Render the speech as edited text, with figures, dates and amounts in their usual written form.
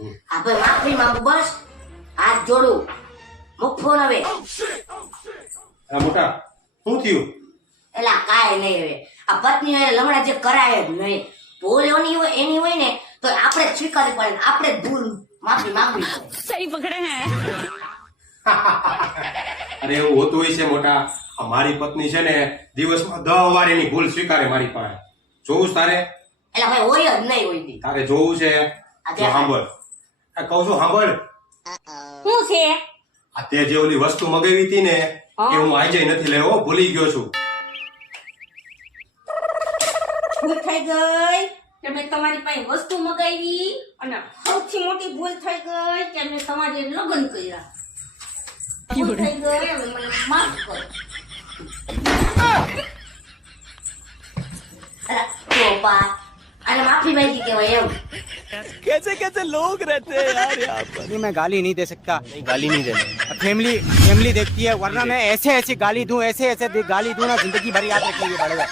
આપણે માફી માંગુ બસ, હાથ જોડું, મૂક ફોન હવે. આ મોટા શું થયું? એલા કાંઈ નહીં હવે, આ પત્ની હારે લમણા જે કરાય જ નહીં. ભૂલ એની હોય ને તો આપણે જ સ્વીકારવી પડે, આપણે જ ભૂલ માફી માંગવી પડે. सही पकड़े हैं. અરે એવું હોતું હોય છે મોટા. આ મારી પત્ની છે ને દિવસમાં 10 વાર એની ભૂલ સ્વીકારે મારી પાસે. જોવું છે તારે? એલા ભાઈ હોય જ નહીં હોય દી. તારે જોવું છે આ તો સાંભળ. આ કહું છું સાંભળ. શું છે? આ તે જે ઓલી વસ્તુ મગાવી હતી ને એ હું આજે નથી લેવો, ભૂલી ગયો છું. ભૂલ થઈ ગઈ કે મેં તમારી પાસે વસ્તુ મગાવી, અને સૌથી મોટી ભૂલ થઈ ગઈ કે મેં તમારી લગ્ન કર્યા. ભૂલ થઈ ગઈ, હવે મને માફ કરો. એલા ચોપા, આને માફી માંગી કહેવાય એમ. कैसे कैसे लोग रहते हैं यार यहाँ पर। नहीं, मैं गाली नहीं दे सकता। नहीं, गाली नहीं देना। फैमिली देखती है, वरना मैं ऐसे गाली दूं, ऐसे गाली दूं ना, जिंदगी भर याद रखेंगे बड़े भाई।